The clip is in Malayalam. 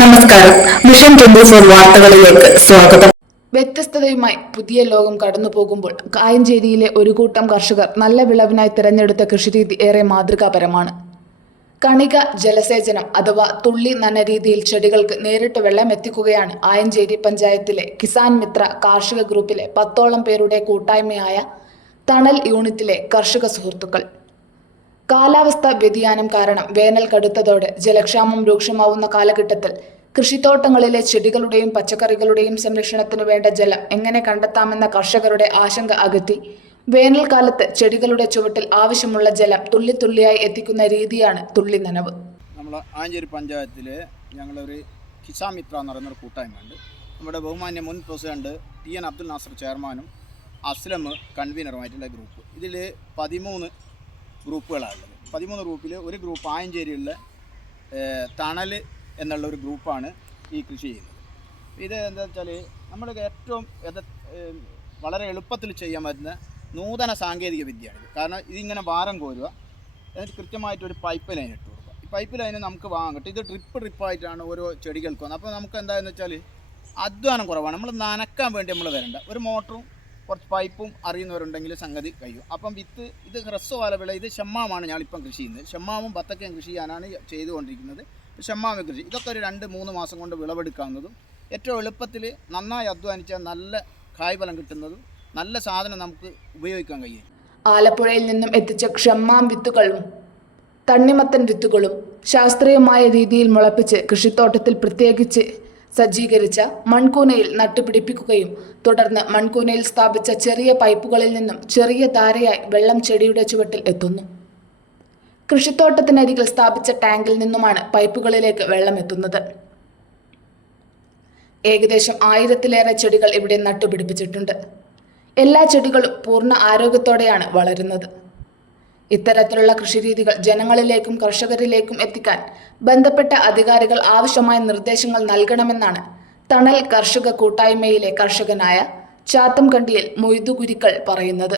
നമസ്കാരം. മിഷൻ ട്വന്റി ഫോർ വാർത്തകളിലേക്ക് സ്വാഗതം. വ്യത്യസ്തതയുമായി പുതിയ ലോകം കടന്നു പോകുമ്പോൾ കായഞ്ചേരിയിലെ ഒരു കൂട്ടം കർഷകർ നല്ല വിളവിനായി തിരഞ്ഞെടുത്ത കൃഷിരീതി ഏറെ മാതൃകാപരമാണ്. കണിക ജലസേചനം അഥവാ തുള്ളി നന രീതിയിൽ ചെടികൾക്ക് നേരിട്ട് വെള്ളം എത്തിക്കുകയാണ് ആയഞ്ചേരി പഞ്ചായത്തിലെ കിസാൻ മിത്ര കാർഷിക ഗ്രൂപ്പിലെ പത്തോളം പേരുടെ കൂട്ടായ്മയായ തണൽ യൂണിറ്റിലെ കർഷക സുഹൃത്തുക്കൾ. കാലാവസ്ഥ വ്യതിയാനം കാരണം വേനൽ കടുത്തതോടെ ജലക്ഷാമം രൂക്ഷമാവുന്ന കാലഘട്ടത്തിൽ കൃഷിത്തോട്ടങ്ങളിലെ ചെടികളുടെയും പച്ചക്കറികളുടെയും സംരക്ഷണത്തിനു വേണ്ട ജലം എങ്ങനെ കണ്ടെത്താമെന്ന കർഷകരുടെ ആശങ്ക അകറ്റി വേനൽക്കാലത്ത് ചെടികളുടെ ചുവട്ടിൽ ആവശ്യമുള്ള ജലം തുള്ളി തുള്ളിയായി എത്തിക്കുന്ന രീതിയാണ് തുള്ളി നനവ്. നമ്മൾ ആഞ്ചേരി പഞ്ചായത്തിൽ ഞങ്ങളൊരു കിസാൻ മിത്ര എന്ന് പറയുന്നൊരു കൂട്ടായ്മയുണ്ട്. നമ്മുടെ ബഹുമാന്യ മുൻ president T N Abdul Nasar ചെയർമാനും അസ്ലം കൺവീനറുമായിട്ടുള്ള ഗ്രൂപ്പ്. ഇതിൽ പതിമൂന്ന് ഗ്രൂപ്പുകളാണ് ഉള്ളത് പതിമൂന്ന് ഗ്രൂപ്പിൽ ഒരു ഗ്രൂപ്പ് ആയഞ്ചേരിയുള്ള തണൽ എന്നുള്ള ഒരു ഗ്രൂപ്പാണ് ഈ കൃഷി ചെയ്യുന്നത്. ഇത് എന്താ വെച്ചാൽ നമ്മൾ ഏറ്റവും വളരെ എളുപ്പത്തിൽ ചെയ്യാൻ പറ്റുന്ന നൂതന സാങ്കേതിക വിദ്യയാണ് കാരണം ഇതിങ്ങനെ ഭാരം കോരുക എന്നിട്ട് കൃത്യമായിട്ടൊരു പൈപ്പ് ലൈൻ ഇട്ട് കൊടുക്കുക. ഈ പൈപ്പ് ലൈന് നമുക്ക് വാങ്ങാൻ കിട്ടും. ഇത് ഡ്രിപ്പ് ഡ്രിപ്പായിട്ടാണ് ഓരോ ചെടികൾക്ക് അപ്പോൾ നമുക്ക് എന്താണെന്ന് വെച്ചാൽ അധ്വാനം കുറവാണ്. നമ്മൾ നനക്കാൻ വേണ്ടി നമ്മൾ വരേണ്ട. ഒരു മോട്ടറും കുറച്ച് പൈപ്പും അറിയുന്നവരുണ്ടെങ്കിൽ സംഗതി കഴിയും. അപ്പം വിത്ത് ഇത് ഹ്രസ്വകാല വിള ഇത് ഷമ്മാമാണ് ഞാനിപ്പം കൃഷി ചെയ്യുന്നത്. ഷമ്മാവും ബത്തക്കയും കൃഷി ചെയ്യാനാണ് ചെയ്തുകൊണ്ടിരിക്കുന്നത്. ഷമ്മാവ് കൃഷി. ഇതൊക്കെ ഒരു രണ്ട് മൂന്ന് മാസം കൊണ്ട് വിളവെടുക്കാവുന്നതും ഏറ്റവും എളുപ്പത്തിൽ നന്നായി അധ്വാനിച്ചാൽ നല്ല കായ്ഫലം കിട്ടുന്നതും നല്ല സാധനം നമുക്ക് ഉപയോഗിക്കാൻ കഴിയും. ആലപ്പുഴയിൽ നിന്നും എത്തിച്ച ക്ഷമ്മാം വിത്തുകളും തണ്ണിമത്തൻ വിത്തുകളും ശാസ്ത്രീയമായ രീതിയിൽ മുളപ്പിച്ച് കൃഷിത്തോട്ടത്തിൽ പ്രത്യേകിച്ച് സജ്ജീകരിച്ച മൺകൂനയിൽ നട്ടുപിടിപ്പിക്കുകയും തുടർന്ന് മൺകൂനയിൽ സ്ഥാപിച്ച ചെറിയ പൈപ്പുകളിൽ നിന്നും ചെറിയ ധാരയായി വെള്ളം ചെടിയുടെ ചുവട്ടിൽ എത്തുന്നു. കൃഷിത്തോട്ടത്തിനരികിൽ സ്ഥാപിച്ച ടാങ്കിൽ നിന്നുമാണ് പൈപ്പുകളിലേക്ക് വെള്ളം എത്തുന്നത്. ഏകദേശം ആയിരത്തിലേറെ ചെടികൾ ഇവിടെ നട്ടുപിടിപ്പിച്ചിട്ടുണ്ട്. എല്ലാ ചെടികളും പൂർണ ആരോഗ്യത്തോടെയാണ് വളരുന്നത്. ഇത്തരത്തിലുള്ള കൃഷിരീതികൾ ജനങ്ങളിലേക്കും കർഷകരിലേക്കും എത്തിക്കാൻ ബന്ധപ്പെട്ട അധികാരികൾ ആവശ്യമായ നിർദ്ദേശങ്ങൾ നൽകണമെന്നാണ് തണൽ കർഷക കൂട്ടായ്മയിലെ കർഷകനായ ചാത്തംകണ്ടിയിൽ മൊയ്തു കുരിക്കൾ പറയുന്നത്.